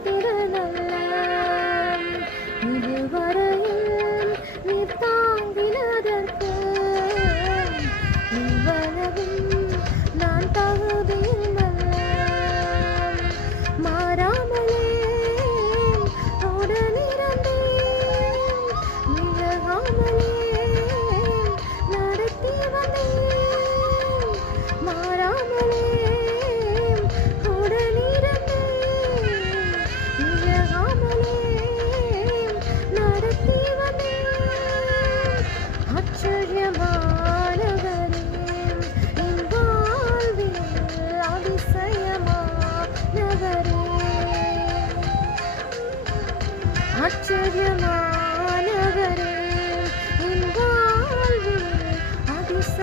காத்திருந்தல்ல இதுவரையில் நீ தாங்கினதற்கு இவ்வளவும் நான் தகுதியில்லை மாறாமலே உடனிருந்தேன் விலகாமலே நடத்தி வந்தேன் மாறாமலே உடனிருந்தேன் விலகாமலே நடத்தி வந்தேன் ஆச்சரியமானவரே என் வாழ்வில் அதிசயமானவரே ஆச்சரியமானவரே